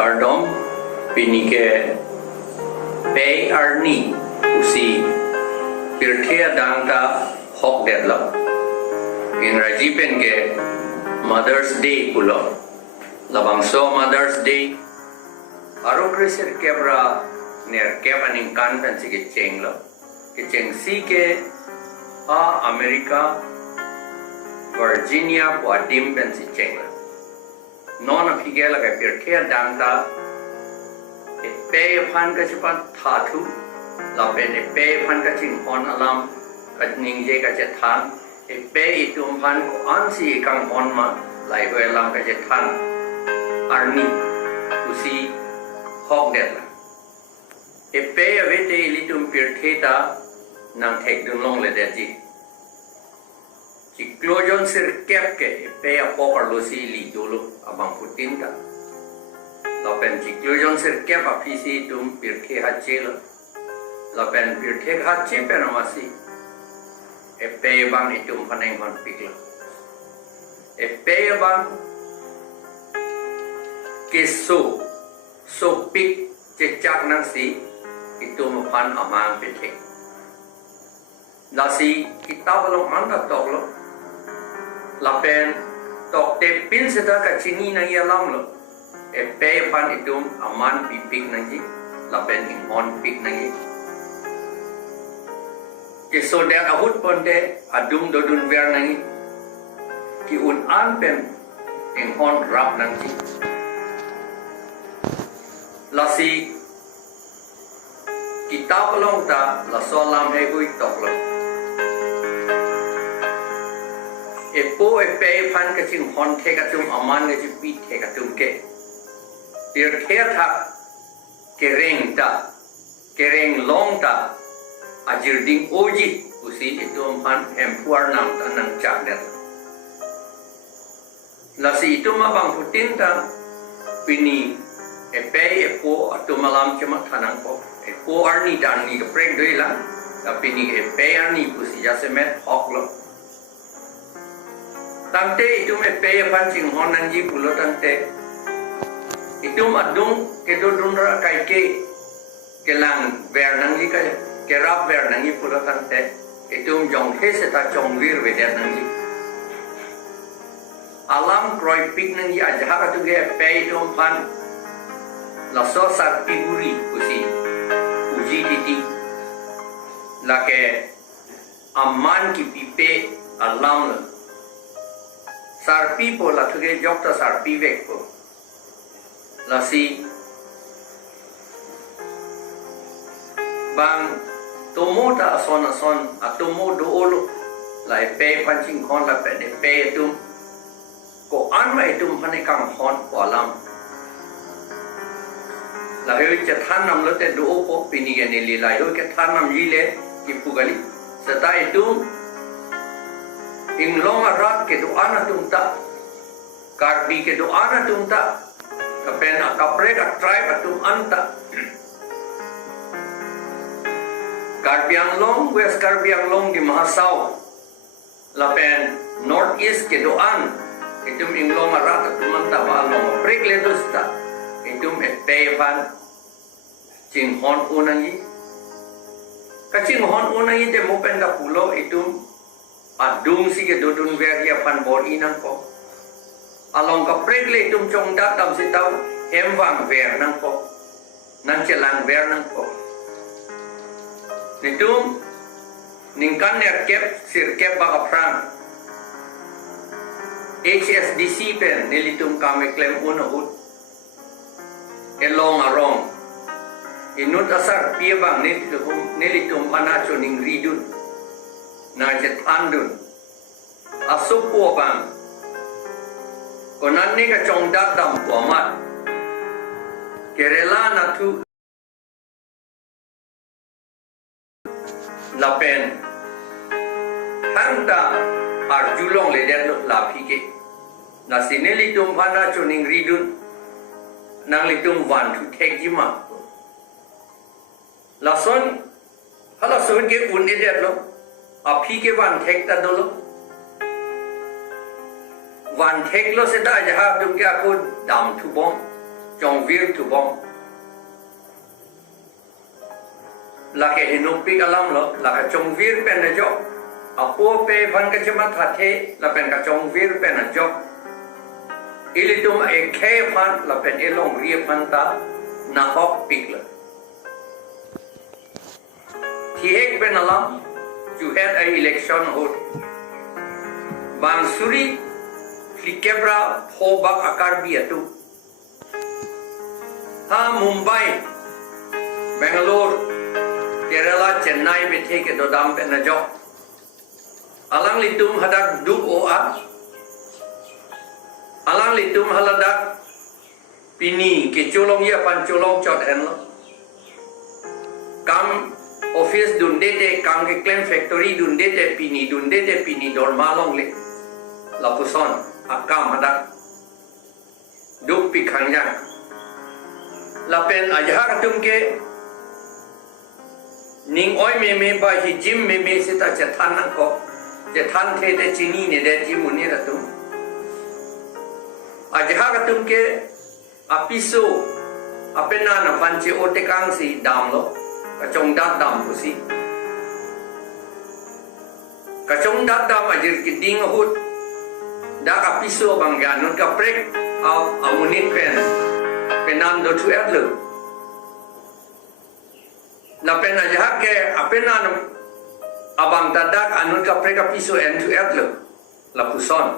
Kardom pinike pay arni usi pirthea dangta hok deadlo in rajipen ke Mother's Day pulo labangso Mother's Day aro krisir kebra ner kebaning conference ke chenglo ke cheng si ke a America Virginia Wadim pen si chenglo non apigela ke pirthea dangta pe phan ka chipan thatu la pen pe phan ka ching on alam ka ning je ka che than pe itum phan ko an si kang on ma lai ho alam ka che than arni usi hok det la pe avete litum pirtheta nang thek dun long le det ji Ciklojon sir kep ke pe apokar lo si li dulu abang putin ta. Lapen ciklojon sir kep apisi tum pirke hache lo. Lapen pirke hache pe namasi. Pe bang itum paneng hon piklo. Pe bang ke so pik cecak nang si itum pan amang pirke. Nasi kita belum anda tok lo. Lapen tok te pin seda ka chini nang ya lam lo pe pan itum aman pipik nang ji lapen in on pik nang ji ke so der ahut ponde adum dodun ver nang ji ki un an pen in on rap nang ji lasi kita pelong ta la so lam he hui tok lo po pe phan ka ching hon the ka tum aman ka chi pi the ka tum ke tir khe tha ke reng long ta ajir ding oji usi itum phan em puar nam ta nang cha de la si itum ma bang putin ta pini pe po atum alam chama thanang po arni dan ni ka prek doi la ta pini pe arni usi ja se met hok lo tante itum pe pancing honan ji pulo tante itum adung ke do dunra kai ke lang ver nang ji ke rap ver nang ji pulo tante itum jong he se ta chong wir ve der nang ji alam kroi pik nang ji ajha ka tu ge pe itum pan la so sa piguri usi uji titi la ke amman ki pipe alam sarpi po la thuge jokta sarpi vek po la si bang tomo ta son atomo do olo la pe pancing khon la pe tum ko an mai tum phane kang khon ko lam la he che than nam lo te do po pini ge ne li la yo ke than nam ji le ki pugali satai tum in long arat ke doana tumta Karbi ke doana tumta kapen akapre ka tribe atum anta Karbiang long west Karbiang long di Mahasau lapen north east ke doan itum in long arat atum anta ba long prek le dosta itum pe pan ching hon unangi ka ching hon unangi te mopen ka pulo itum adung si ke dodun ver ya pan bor inang ko along ka pregle tum chong da tam si tau hem wang ver nang ko nang chelang ver nang ko ni tum ning kan ner kep sir kep ba aprang HSDC pen nilitum kame klem uno ut elong arong inut asar pie bang nilitum anacho ning ridun na jet andun asupo bang konan ni ka chong da dam ko mat kerela na thu lapen handa arjulong le den la phi ke na sineli tum phana chuning ridun nang litum wan thu thek jima la son hala son ke un ni det lo api ke wan thek ta dolo wan thek lo se da ja dum ke ko dam thu bom จงวิร์ตุบองลักเห็นนุปิกอลัมหรอลักจงวิร์เป็นนะจ๊อกอาปัวเปพันก็จะมาทัดเทลักเป็นกจงวิร์เป็นนะจ๊อกอิลิตุมเอเคพันลักเป็นเอลงเรียพันตานาฮอกปิกเลยที่เอกเป็นอลัมจูเฮดไออิเล็กชันโหดบางสุริฟลิกเกบราโฮบักอาการบีตุถ้ามุมไบเบงกาลูร์เกเรลาเชนไนไปเทกดดัมเป็นนะจ๊อกอลังลิตุมฮัดักดูโออาอลังลิตุมฮัลดักปีนี้เกจูลงเยปันจูลงจอดเห็นละกัมออฟฟิศดุนเดเดกังเกเคลมแฟคทอรี่ดุนเดเดปีนี้ดุนเดเดปีนี้ดอร์มาลงเลยลาปุซอนอากามฮัดักดูปีขังยังลาเป็นอาจารย์ตุมเกนิงอ้อยเมย์บาฮิจิมเมย์สิตาจะทันนักก็จะทันเทเดจินีเนี่ยเดจิมุนีระตุมอาจารย์ตุมเกอภิสุอภินานะพันเจโอเตกังสีดามโลกระจงดัดดามกุสิกระจงดัดดามอาจารย์กิดดิ้งหุดดักอภิสุบางอย่างนุนกับเปรกเอาอามุนิเป็นนามโดทุเอตลูla pena ya ke apena abang dadak anun ka preka piso en tu etlo la puson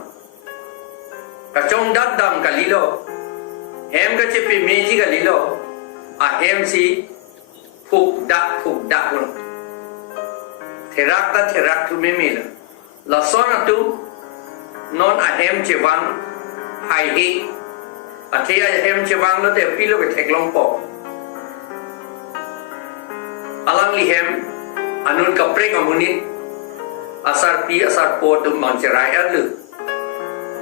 ka chong dat dam ka lilo hem ka chepe meji ka lilo a hem si phuk da kun therak tu memila la sona tu non a hem che wang hai hi a thea hem che wang lo te pilo ke theklong po alang lihem anun kaprek amunit asar pi asar po tum mancerai adlu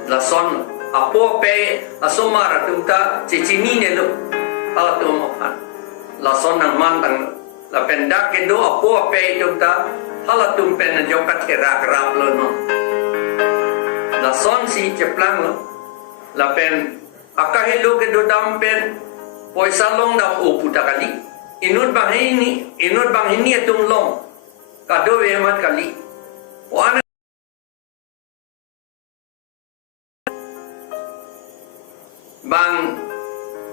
lason apo pe asomara tum ta cecini ne lu ala tum apan lason nang mantang la pendak ke do apo pe tum ta ala tum pen joka thera grap lo no lason si ceplang lo la pen akahelo ke do dam pen poisa long dam uputa kali inut bang ini tung long kado emat kali wan bang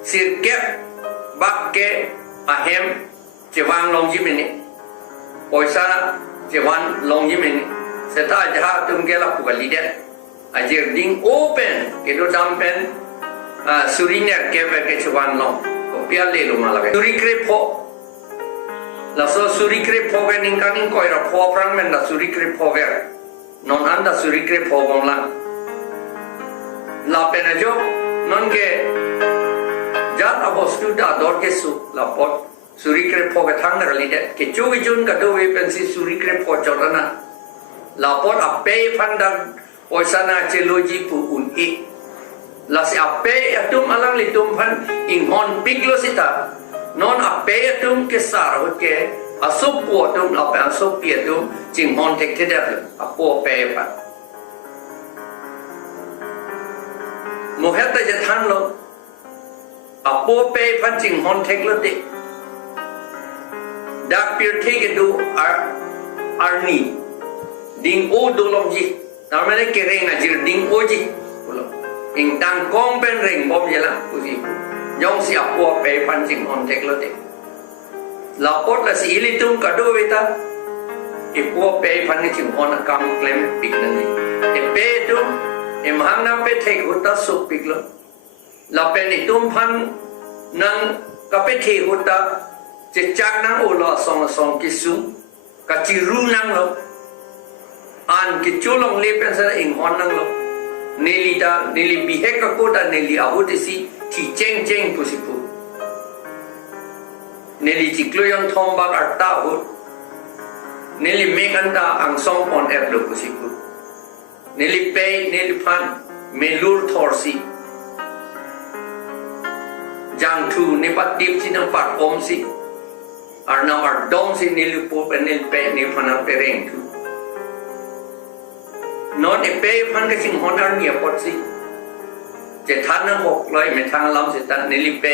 sirkep bakke ahem cewang long jimini poisa cewan long jimini seta jaha tum gela pukali det ajir ding open kedo dampen suriner kebe ke cewan long pial le lo malaga suri krepo la so suri krepo ke ningkaning ko ira po prang men la suri krepo ver non anda suri krepo bong la la pena jo non ke jat abostu da dor ke su la pot suri krepo ke thang na li de ke chu gi jun ka do we pen si suri krepo jolana la pot ape phandan oisana cheloji pu un e la si ape atum alang litum phan inghon piglo sita non ape atum ke sar ke asup po atum la pa asup pi atum jinghon tek thedap apo pe pa moheta je than lo apo pe phan jinghon tek lo te dak pir thege do arni ding o dolom ji namane ke reng ajir ding o ji ing tang kong pen ring bom jela kusi yong si apo pe pan jing on tek lo te la pot la si ili tum ka do veta e po pe pan ni jing on kam klem pik na ni e pe tum e mahang na pe thek hota su pik lo la pe ni tum pan nang ka pe the hota che chak nang o lo song ki su ka chi ru nang lo an ki cholong le pen sa ing on nang lo neli bihek ko da neli ahudisi ti cheng pusipu neli cikloyong thombak arta hut neli mekanta angsong on erlo pusipu neli pay neli pan melur thorsi jang thu nepat dim sinang pat om si arnam ardom si neli pop neli pay ni pan pereng thu non e pe pan ka sing honar ni pot si จะท่านนั้นบอกเลยไม่ทางลำเสตันนิลิเป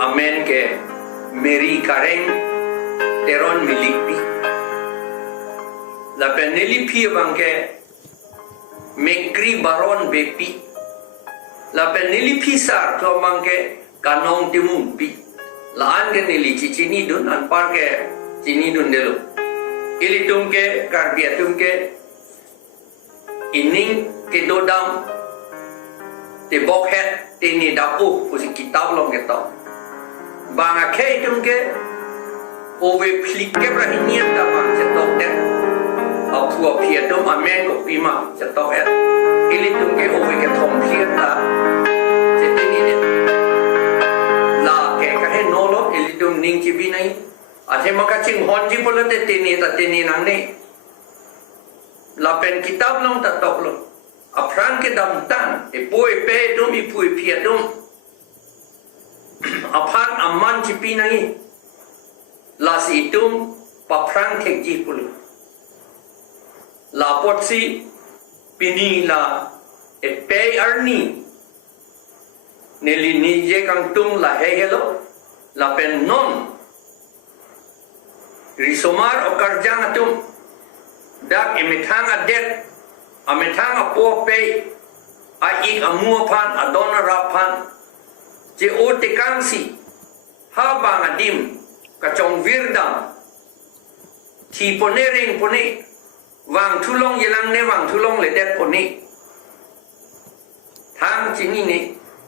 อเมนเกเมรีคาเรงเตรอนมิลิปีแล้วเป็นนิลิปีบางแกเมกรีบารอนเบปีแล้วเป็นนิลิปีสาร์ตัวบางแกกานองติมุงปีแล้วอันแกนิลิชินีดุนอันปาร์แกชินีดุนเดลุอิลิตุมแกการเบียตุมแกอินิงเกโดดัมเตบอกเฮตเตนีดับอุกุสิกิตาบลงเกตอบางอาเคตุมเกโอเวพลิกเก็บระหิเนียนตาบางจะตกเด็ดเอาผัวเพียตุมอเมนกับปีมาจะตกเอ็ดอิลิตุมเกโอเวเกทอมเพียตาจะเตนีเด็ดลาแกก็ให้โนโลอิลิตุมนิงจีบีนัยอาเทมากัชิงฮอนจีพลเตเตนีตาเตนีนังเน่ลาเป็นกิตาบลงตาตกลงอพรังke dam tan e poi pe dum i pui pia dum aphan amman chi pi nai la si tum pa prang thek ji pul la pot si pini la e pe arni neli ni je kang tum la he hello la pen non risomar o karjang atum dak emithang adet ametang apo pe a ik amua phan adona ra phan je o tekang si ha bang adim ka chong virdam thi pone ring pone wang thulong yelang ne wang thulong le det pone thang chini ni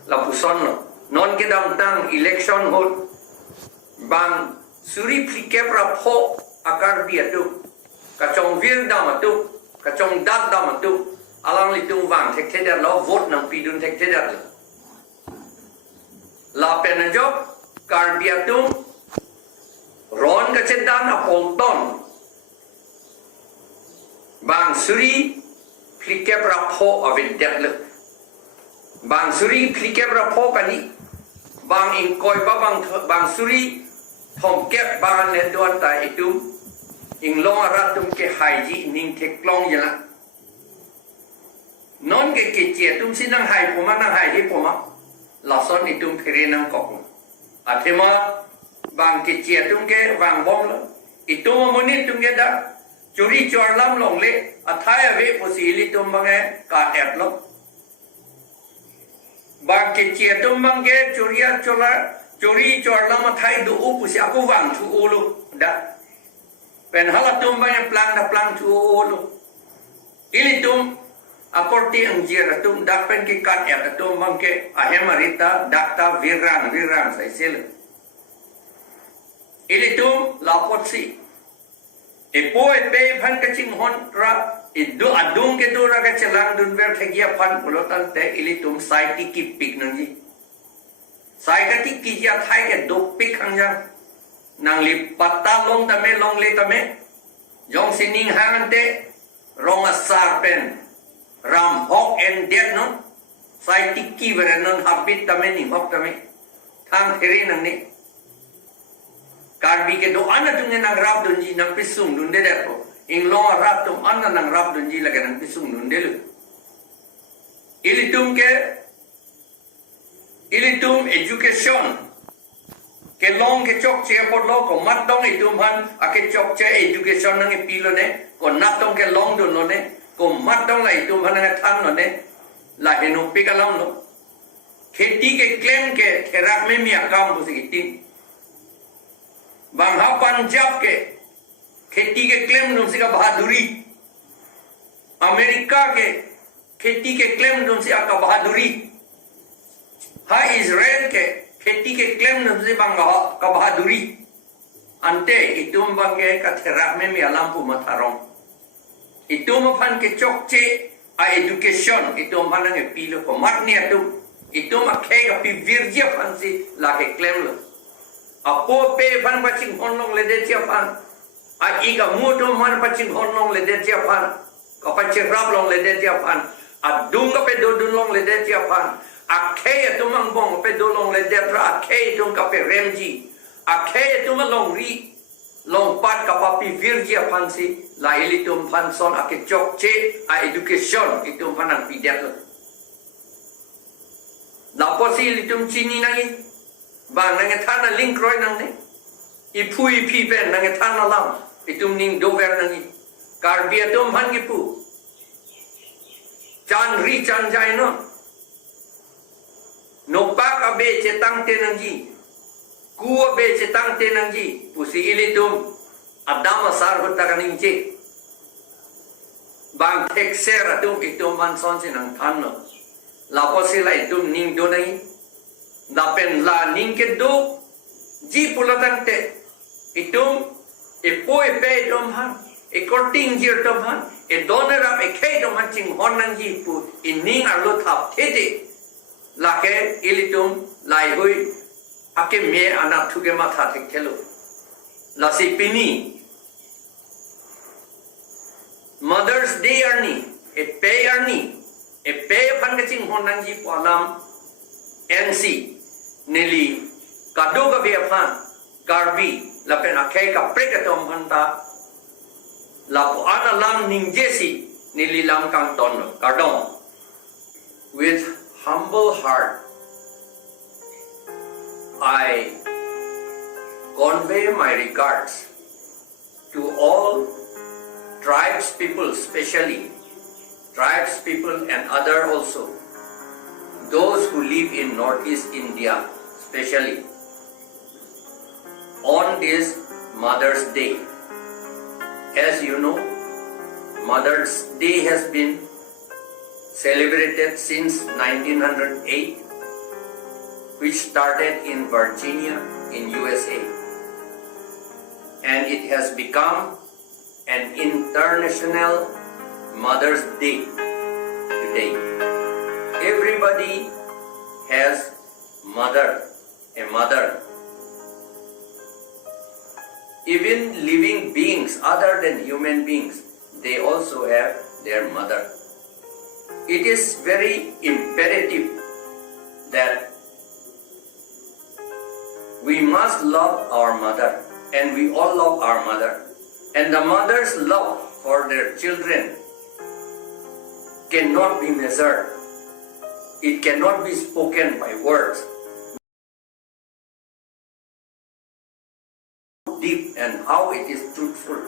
la puson no non ke dam tang election hol bang suri phikep ra pho akar biatu ka chong virdam atuกระจงดักดำมันตุอลังลิตุงวางเทคเทเดอร์ล้อวอดนังปีดุนเทคเทเดอร์ลาเป็นนจบการเบียตุงร้อนกระเช็ดด้านอพอลตันบางสุรีพลิกเก็บรับโพอวินเดลบางสุรีพลิกเก็บรับโพกันนี้บางอิงคอยบางสุรีทอมเก็บบางเนดวนตายอิตุอิงลงอาราตุมเกหายจีนิงเทกลองยังละนอนเกเกเจียตุมสินังหายผมมานังหายที่ผมมาลาซอนอิตุมเพรีนังกอกอาเทมาบางเกเจียตุมเกวางบอมละอิตุมมันนี่ตุมเกดาจุรีจอร์ลัมลงเละอัฐายเวปุสีลิตุมบังเกกาแอบลบบางเกเจียตุมบังเกจุรีจอร์ลัมอัฐายดูอุปุสีอากูวางทูอูลุดาเป็นฮัลตุมไปพลังดับพลังชูลูอิลิตุมอากอร์ตีอังเจียร์ตุมดักเป็นกิการแอบตุมบังเกอาเฮมาริตาดักตาวิรังใส่เซลอิลิตุมลาปอดซีอีโป้เอเปย์พันกระชิงฮอนระอีดูอดุงเกดูระกระเชลังดุนเวลเทกียพันปุโรตันเตอิลิตุมไซติกิปิกนังจีไซกติกิยาไทยแกดปิกขังยังนางลิปปัตตาลงตะเมลงเลตะเมยองสินิงหางเตรองอัสซาร์เป็นรำฮอกเอ็นเด็ดนนไซติกีเวรนนฮับบิตตะเมนิฮอกตะเมทางเทรีนังนี้การบีเกโดอันนั้นตุงนางรับดุนจีนางพิสุงดุนเดเดโปอิงลองรับตุงอันนั้นนางรับดุนจีละกันนางพิสุงดุนเดลุอิลิตุมeducation ke long ke chok che pot lo ko mat dong itum han a ke chok che education nang e pilo ne ko nat dong ke long dun lo ne ko mat dong la itum han nang than lo ne la he no pe ka long no kheti ke claim ke therak me mi akam bu si tin bang ha punjab ke kheti ke claim no si ka bahaduri america ke kheti ke claim no si ka bahaduri ha israel ke खेती के claim नब्जे बंगा का बहादुरी अंते इतुम बंगे का थेराक में मियालाम पु मथारों इतुम fun के चोकचे आ education इतुम fun के पीलो को मरने अतु इतुम अखे का पी विरजिया फन से लाके क्लेम लो अपो पे फन बचिंग होनों ले दे चिया फन आ इका मुटुम फन बचिंग होनों ले दे चिया फन का बचिंग राब लों ले दे चिया फन आ दूंगा पे दो दूंलों ले दे चिया फन आखे तुम अंगों पे दो लोग ले देत्रा आखे तुम का पे रेमजी आखे तुम लोग री लोग पाट का पापी विरजिया फंसी लाइली तुम फंसन आके चौकचे आ education इतुम फनंग पीडेट Laposi litum chini nangi. Bang nangi thana link roy nangi. Ipui pipen nangi thana lam. Itum ning dover nangi. Karbi atum hangi pu. Chan ri chan jai no. Nopak abe cetang te nangi. Ku abe cetang te nangi. Pusi ilitum. Adama sar hutakaning cik. Bang tek ser atum itum man son sinang thano. Laposi la itum ning do nai. Dapen la ning ke do. Ji pulatang te. Itum po pe itum han. Korting jir itum han. Doner ap kei itum han ching hon nang ji pu. Ning arlo thap tete. Lake ilitum lai hui. Ake me anak thuge ma tha tek thelo. Lasi pini. Mother's Day arni, a pay pangaching honangi palam, NC, Nelly, Kadoga Viapan, Karbi, La Penakeka Pregatom Hanta, La Poana Lam Ningjesi, Nelly Lam Kanton, Kardon. With humble heart, I convey my regards to all tribes people, especially tribes people and other also, those who live in Northeast India, especially on this Mother's Day. As you know, Mother's Day has been celebrated since 1908, which started in Virginia in USA, and it has become an international Mother's Day today. Everybody has a mother. Even living beings other than human beings, they also have their mother. It is very imperative that we must love our mother, and we all love our mother. And the mother's love for their children cannot be measured. It cannot be spoken by words. Deep and how it is truthful.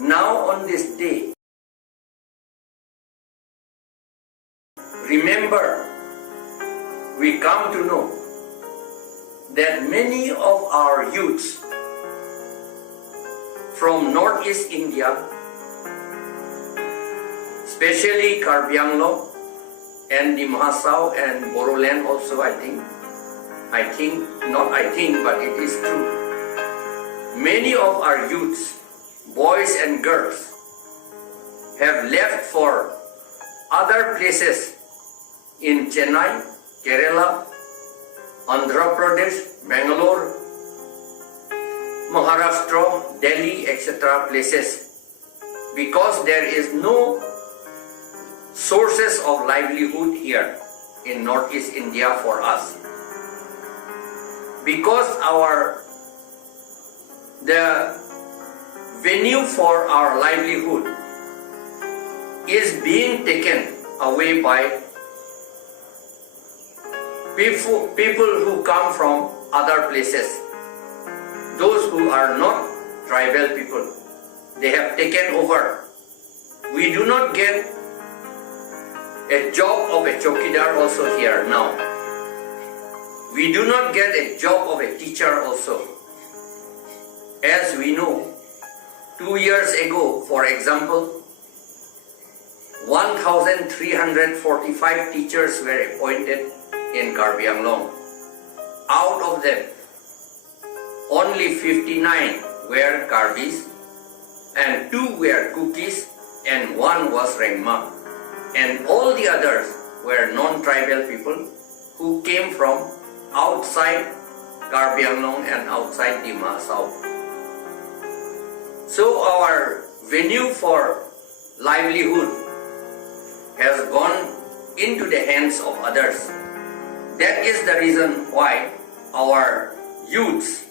Now on this day, remember, we come to know that many of our youths from Northeast India, especially Karbi and the Mahasau and Boroland also, but it is true. Many of our youths, boys and girls, have left for other places in Chennai, Kerala, Andhra Pradesh, Bangalore, Maharashtra, Delhi, etc. places, because there is no sources of livelihood here in Northeast India for us. Because the venue for our livelihood is being taken away by people who come from other places. Those who are not tribal people, they have taken over. We do not get a job of a chokidar also here now. We do not get a job of a teacher also. As we know, 2 years ago, for example, 1,345 teachers were appointed in Karbi Anglong. Out of them, only 59 were Karbis, and 2 were Kukis, and 1 was Rengma. And all the others were non-tribal people who came from outside Karbi Anglong and outside the Mahasau. So our venue for livelihood has gone into the hands of others. That is the reason why our youths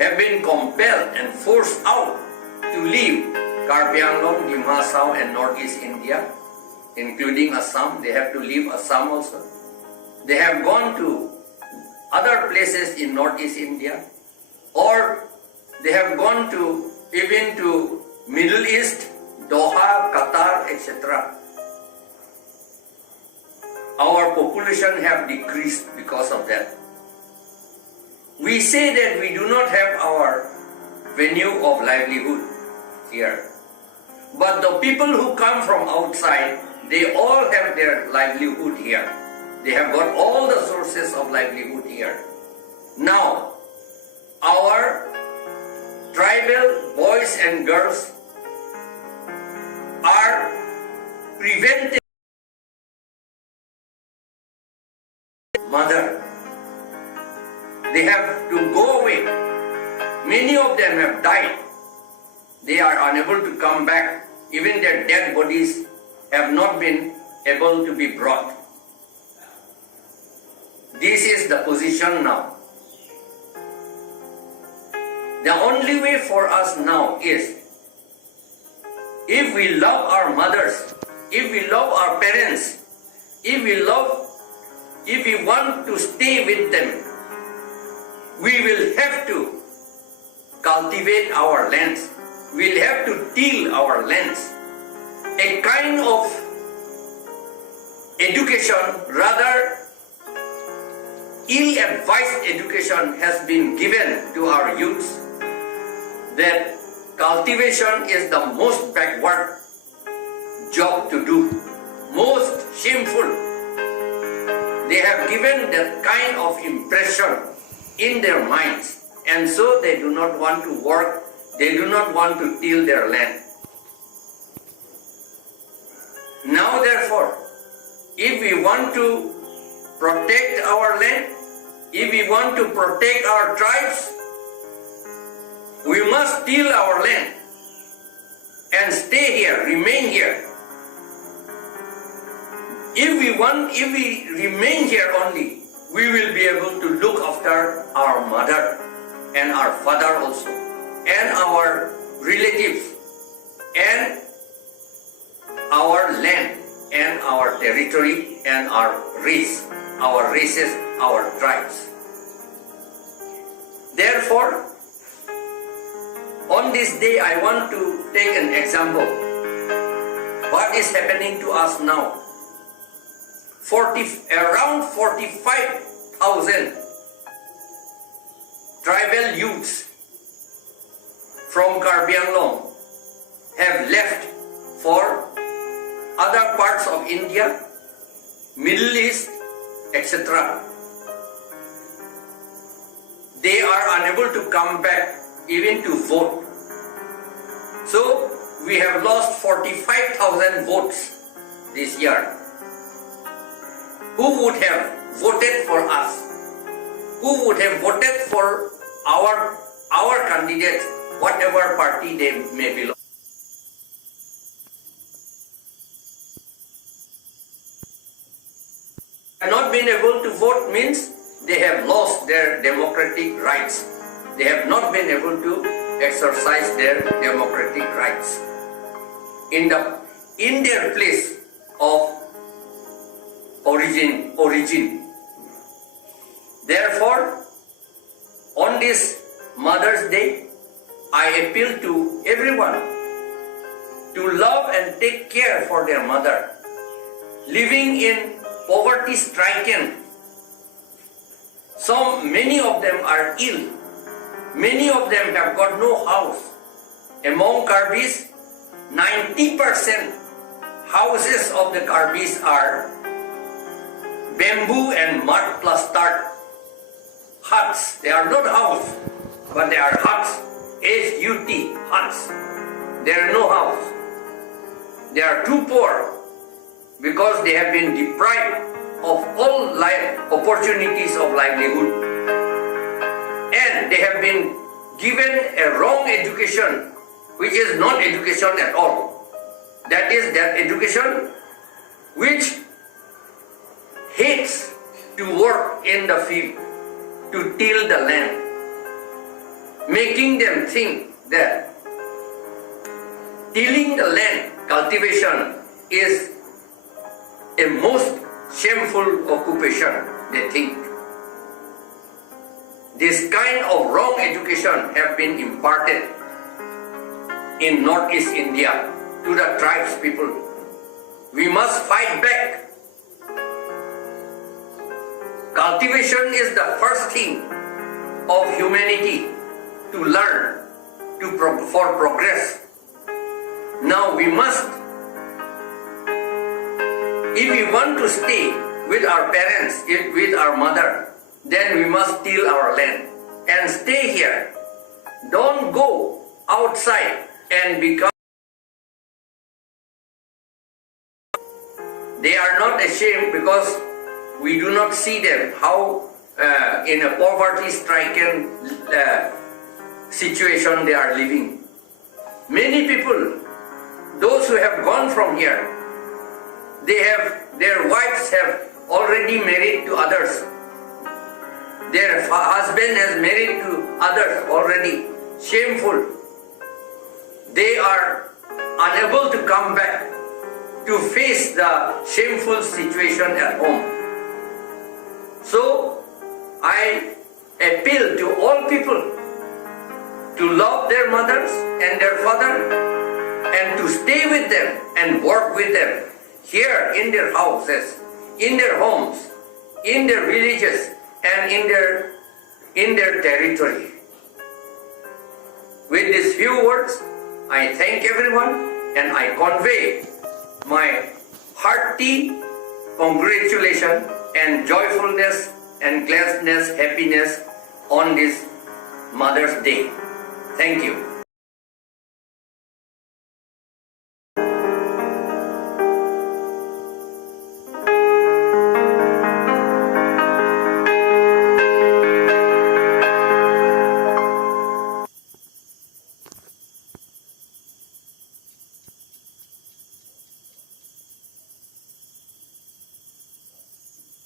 have been compelled and forced out to leave Karbi Anglong, the Mahasau and Northeast India including Assam. They have to leave Assam also. They have gone to other places in Northeast India, or they have gone to even to Middle East, Doha, Qatar, etc. Our population have decreased because of that. We say that we do not have our venue of livelihood here. But the people who come from outside, they all have their livelihood here. They have got all the sources of livelihood here. Now, our tribal boys and girls are prevented mother. They have to go away. Many of them have died. They are unable to come back. Even their dead bodies have not been able to be brought. This is the position now. The only way for us now is, if we love our mothers, if we love our parents, if we want to stay with them, we will have to cultivate our lands. We'll have to till our lands. A kind of education, rather ill-advised education, has been given to our youths that cultivation is the most backward job to do, most shameful. They have given that kind of impression in their minds, and so they do not want to work, they do not want to till their land. Now therefore, if we want to protect our land, if we want to protect our tribes, we must till our land and stay here, remain here. If we remain here only, we will be able to look after our mother and our father also, and our relatives, and our land, and our territory, and our race, our races, our tribes. Therefore, on this day, I want to take an example. What is happening to us now? Around 45,000 tribal youths from Karbi have left for other parts of India, Middle East, etc. They are unable to come back even to vote. So we have lost 45,000 votes this year. Who would have voted for us? Who would have voted for our candidates, whatever party they may belong? Not being able to vote means they have lost their democratic rights. They have not been able to exercise their democratic rights in their place of origin. Therefore, on this Mother's Day, I appeal to everyone to love and take care for their mother. Living in poverty-stricken, many of them are ill. Many of them have got no house. Among Karbis, 90% houses of the Karbis are bamboo and mud plastered huts. They are not houses, but they are huts. H-U-T, huts. There are no house. They are too poor because they have been deprived of all opportunities of livelihood. And they have been given a wrong education, which is not education at all. That is that education which hates to work in the field, to till the land, making them think that tilling the land, cultivation, is shameful occupation, they think. This kind of wrong education have been imparted in Northeast India to the tribes people. We must fight back. Cultivation is the first thing of humanity to learn for progress. Now we must, if we want to stay with our parents, with our mother, then we must till our land and stay here. Don't go outside and become. They are not ashamed because we do not see them how in a poverty-stricken situation they are living. Many people, those who have gone from here, their wives have already married to others. Their husband has married to others already. Shameful. They are unable to come back to face the shameful situation at home. So, I appeal to all people to love their mothers and their father and to stay with them and work with them here in their houses, in their homes, in their villages and in their territory. With these few words, I thank everyone and I convey my hearty congratulations and joyfulness and gladness, happiness on this Mother's Day. Thank you.